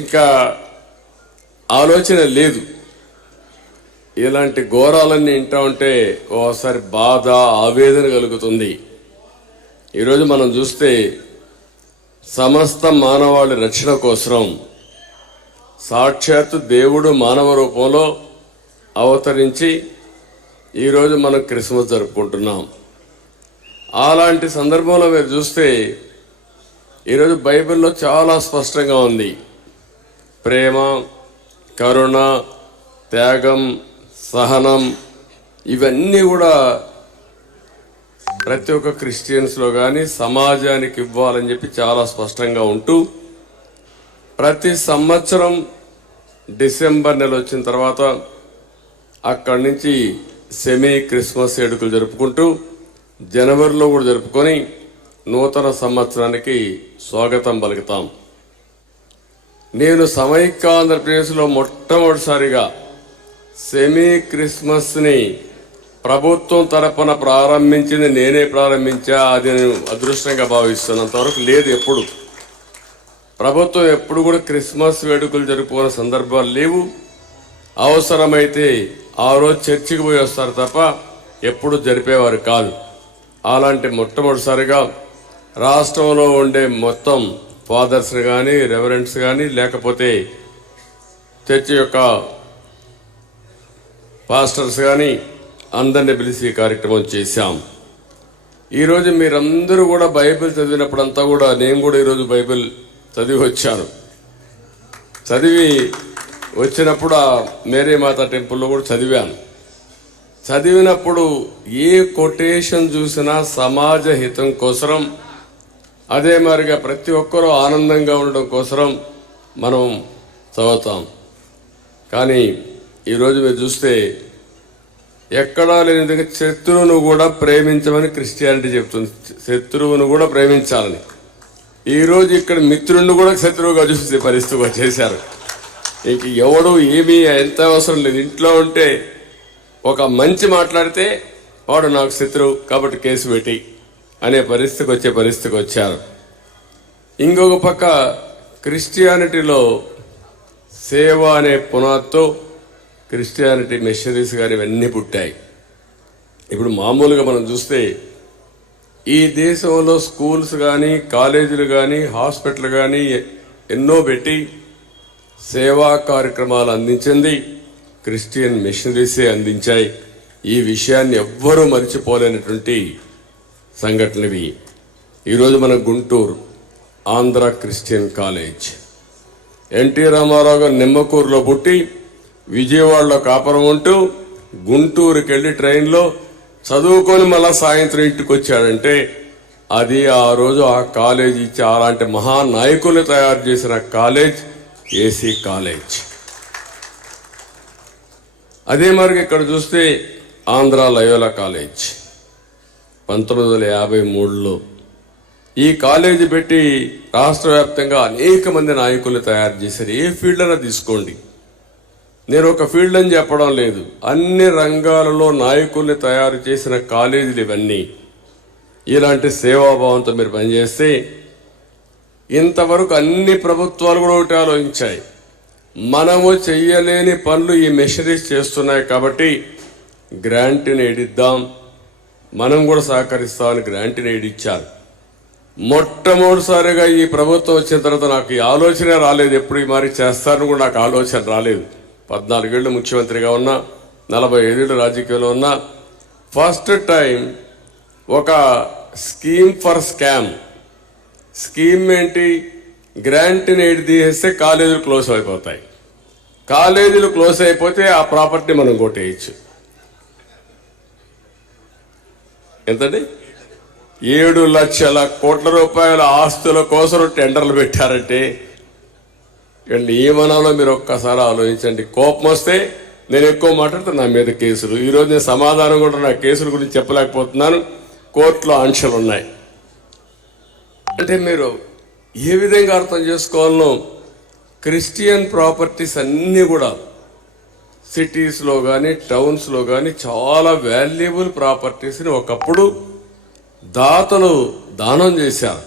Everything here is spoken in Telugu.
ఇంకా ఆలోచన లేదు. ఇలాంటి ఘోరాలన్నీ వింటా ఉంటే ఓసారి బాధ ఆవేదన కలుగుతుంది. ఈరోజు మనం చూస్తే సమస్త మానవాళి రక్షణ కోసం సాక్షాత్తు దేవుడు మానవ రూపంలో అవతరించి ఈరోజు మనం క్రిస్మస్ జరుపుకుంటున్నాం. అలాంటి సందర్భంలో మీరు చూస్తే ఈరోజు బైబిల్లో చాలా స్పష్టంగా ఉంది. ప్రేమ, కరుణ, త్యాగం, సహనం ఇవన్నీ కూడా ప్రతి ఒక్క క్రిస్టియన్స్లో కానీ సమాజానికి ఇవ్వాలని చెప్పి చాలా స్పష్టంగా ఉంటూ ప్రతి సంవత్సరం డిసెంబర్ నెల వచ్చిన తర్వాత అక్కడి నుంచి సెమీ క్రిస్మస్ వేడుకలు జరుపుకుంటూ జనవరిలో కూడా జరుపుకొని నూతన సంవత్సరానికి స్వాగతం పలుకుతాం. నేను సమైక్య ఆంధ్రప్రదేశ్లో మొట్టమొదటిసారిగా సెమీ క్రిస్మస్ని ప్రభుత్వం తరపున ప్రారంభించింది నేనే ప్రారంభించా. అది నేను అదృష్టంగా భావిస్తున్నాను. అంతవరకు లేదు. ఎప్పుడు ప్రభుత్వం ఎప్పుడు కూడా క్రిస్మస్ వేడుకలు జరుపుకునే సందర్భాలు లేవు. అవసరమైతే ఆ రోజు చర్చికి పోయి వస్తారు తప్ప ఎప్పుడు జరిపేవారు కాదు. అలాంటి మొట్టమొదటిసారిగా రాష్ట్రంలో ఉండే మొత్తం ఫాదర్స్ కానీ రెవరెంట్స్ కానీ లేకపోతే చర్చి యొక్క పాస్టర్స్ కానీ అందరినీ పిలిచి కార్యక్రమం చేశాం. ఈరోజు మీరందరూ కూడా బైబిల్ చదివినప్పుడంతా కూడా నేను కూడా ఈరోజు బైబిల్ చదివి వచ్చాను. చదివి వచ్చినప్పుడు ఆ మేరీ మాత టెంపుల్లో కూడా చదివాను. చదివినప్పుడు ఏ కొటేషన్ చూసినా సమాజ హితం కోసరం, అదే మాదిరిగా ప్రతి ఒక్కరూ ఆనందంగా ఉండడం కోసరం మనం చదువుతాం. కానీ ఈరోజు మీరు చూస్తే ఎక్కడా లేని విధంగా శత్రువును కూడా ప్రేమించమని క్రిస్టియానిటీ చెప్తుంది. శత్రువును కూడా ప్రేమించాలని. ఈరోజు ఇక్కడ మిత్రుడిని కూడా శత్రువుగా చూసే పరిస్థితి వచ్చేశారు. ఇంక ఎవడు ఏమీ ఎంత అవసరం లేదు. ఇంట్లో ఉంటే ఒక మంచి మాట్లాడితే వాడు నాకు శత్రువు కాబట్టి కేసు పెట్టి అనే పరిస్థితికి వచ్చారు. ఇంకొక పక్క క్రిస్టియానిటీలో సేవ అనే పునాదితో క్రిస్టియానిటీ మిషనరీస్ కానీ ఇవన్నీ పుట్టాయి. ఇప్పుడు మామూలుగా మనం చూస్తే ఈ దేశంలో స్కూల్స్ కానీ కాలేజీలు కానీ హాస్పిటల్ కానీ ఎన్నో పెట్టి సేవా కార్యక్రమాలు అందించింది క్రిస్టియన్ మిషనరీసే అందించాయి. ఈ విషయాన్ని ఎవ్వరూ మర్చిపోలేనటువంటి సంఘటనవి. ఈరోజు మన Guntur Andhra Christian college, NT Rama Rao గారు నిమ్మకూరులో పుట్టి విజయవాడలో కాపురం ఉంటూ గుంటూరుకి వెళ్ళి ట్రైన్లో చదువుకొని మళ్ళా సాయంత్రం ఇంటికి వచ్చాడంటే అది ఆ రోజు ఆ కాలేజ్ ఇచ్చి అలాంటి మహానాయకులు తయారు చేసిన కాలేజ్ ఏసీ కాలేజ్. అదే మరి ఇక్కడ చూస్తే ఆంధ్ర లయోలా కాలేజ్ 1953లో ఈ కాలేజీ పెట్టి రాష్ట్ర వ్యాప్తంగా అనేక మంది నాయకులు తయారు చేశారు. ఏ ఫీల్డ్ అయినా తీసుకోండి, నేను ఒక ఫీల్డ్ అని చెప్పడం లేదు. అన్ని రంగాలలో నాయకుల్ని తయారు చేసిన కాలేజీలు ఇవన్నీ. ఇలాంటి సేవాభావంతో మీరు పనిచేస్తే ఇంతవరకు అన్ని ప్రభుత్వాలు కూడా ఒకటి ఆలోచించాయి. మనము చెయ్యలేని పనులు ఈ మిషనరీస్ చేస్తున్నాయి కాబట్టి గ్రాంట్ని ఎడిద్దాం, మనం కూడా సహకరిస్తామని గ్రాంట్ని ఎడిచ్చారు. మొట్టమొదటిసారిగా ఈ ప్రభుత్వం వచ్చిన తర్వాత నాకు ఈ ఆలోచన రాలేదు. ఎప్పుడు ఈ మరి చేస్తారని కూడా నాకు ఆలోచన రాలేదు. 14 ఏళ్ళు ముఖ్యమంత్రిగా ఉన్నా, 45 ఏళ్ళు రాజకీయంలో ఉన్నా, ఫస్ట్ టైం ఒక స్కీమ్ ఫర్ స్కామ్. స్కీమ్ ఏంటి? గ్రాంట్ని ఎడి తీసేస్తే కాలేజీలు క్లోజ్ అయిపోతాయి. కాలేజీలు క్లోజ్ అయిపోతే ఆ ప్రాపర్టీ మనం కొట్టేయచ్చు. ఎంతండి? 7 లక్షల కోట్ల రూపాయల ఆస్తుల కోసం టెండర్లు పెట్టారంటే వీళ్ళు ఏమనాలో మీరు ఒక్కసారి ఆలోచించండి. కోపం వస్తే నేను ఎక్కువ మాట్లాడితే నా మీద కేసులు. ఈరోజు నేను సమాధానం కూడా నా కేసుల గురించి చెప్పలేకపోతున్నాను. కోర్టులో ఆంక్షలు ఉన్నాయి. అంటే మీరు ఏ విధంగా అర్థం చేసుకోవాలనో క్రిస్టియన్ ప్రాపర్టీస్ అన్నీ కూడా సిటీస్లో కానీ టౌన్స్లో కానీ చాలా వాల్యుబుల్ ప్రాపర్టీస్ని ఒకప్పుడు దాతలు దానం చేశారు.